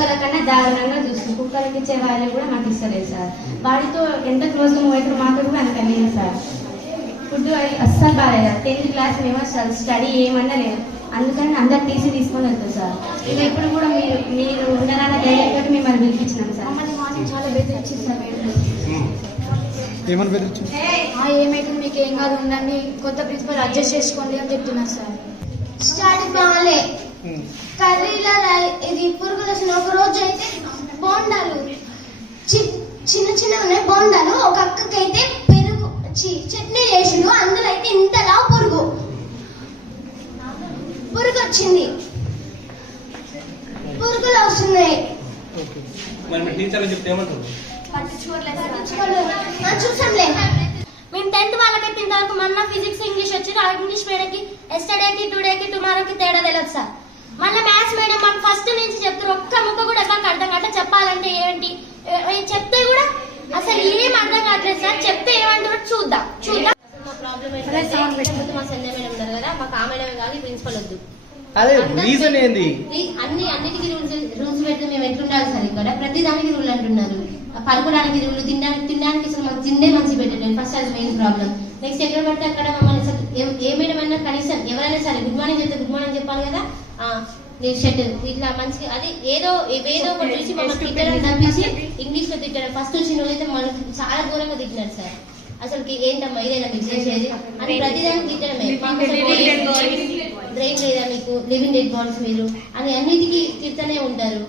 కుక్కల కన్నా దారుణంగా చూస్తుంది. కుక్కలకి ఇచ్చే వాళ్ళు కూడా మాకు ఇస్తలేదు సార్. వాడితో ఎంత క్లోజ్గా మూవ్ అవుతారు మాకు కూడా అంత లేదు సార్. ఫుడ్ అస్సలు బాగాలేదు. 10th క్లాస్ మేము అసలు స్టడీ ఏమన్నా లేదు. అందుకని అందరు తీసుకొని వెళ్తారు సార్. మేము ఎప్పుడు కూడా మీరు ఉన్నారన్న ధైర్యం తోటి మిమ్మల్ని పిలిపించినాం సార్. మమ్మల్ని మాకు చాలా బెదిరించింది సార్. ఏమైతే మీకు ఏం కాదు ఉండండి, కొత్త ప్రిన్సిపల్ అడ్జస్ట్ చేసుకోండి అని చెప్తున్నారు సార్. స్టడీ బాగాలే, కర్రీలో ఇది పురుగు దర్శనం. ఒక రోజు అయితే బోండాలు చిన్న చిన్న ఉన్నాయి బోండాలు. ఒక అక్కకైతే పెరుగు చట్నీ చేసిండు, అందులో అయితే ఇంతలా పురుగు వచ్చింది. పురుగులు వస్తున్నాయి. చూసాంలే. మేము 10th వాళ్ళకైతే ఇంతవరకు మొన్న ఫిజిక్స్ ఇంగ్లీష్ వచ్చింది. ఆ ఇంగ్లీష్ మేడంకి ఎస్టర్డేకి టుడేకి టుమారోకి తేడా తెలియదు సార్. మళ్ళీ మ్యాథ్స్ మేడం మాకు ఫస్ట్ నుంచి చెప్తారు, ఒక్క ముక్క కూడా మాకు అర్థం కావట్లేదు. చెప్పాలంటే ఏంటి చెప్తే కూడా అసలు ఏం అర్థం కావట్లేదు సార్. చెప్తే ఏమంటారు చూద్దాం. మా ప్రాబ్లం ఏంటంటే మా సంజయ్ మేడం ఉన్నారు కదా, మాకు ఆ మేడమే కాదు ప్రిన్సిపల్ వద్దు. అన్నిటికీ రూల్స్ పెట్టి మేము ఎట్లుండాలి సార్. ఇక్కడ ప్రతి దానికి రూల్ అంటున్నారు. పడుకోవడానికి రూల్, తినడానికి అసలు మాకు తిండే మంచి పెట్టలేదు. ఫస్ట్ అది మెయిన్ ప్రాబ్లం. నెక్స్ట్ ఎక్కడ పడితే అక్కడ మమ్మల్ని అసలు ఏ మేడం అయినా కనీసం ఎవరైనా సరే గుడ్ మార్నింగ్ చెప్తే గుడ్ మార్నింగ్ చెప్పాలి కదా. షర్ట్ ఇట్లా మంచిగా అది ఏదో ఒకటి చూసి మమ్మల్ని తిట్టడం తప్పించి ఇంగ్లీష్ లో తిట్టడం. ఫస్ట్ వచ్చిన రోజైతే మనకి చాలా ఘోరంగా తిట్టినారు సార్. అసలు ఏంటమ్మా ఇదేనా మీకు చేసేది అని ప్రతిదానికి తిట్టడమే. బ్రెయిన్ లేదా మీకు, లివింగ్ డెడ్ బాడీస్ మీరు అని అన్నిటికీ తిడుతూనే ఉంటారు.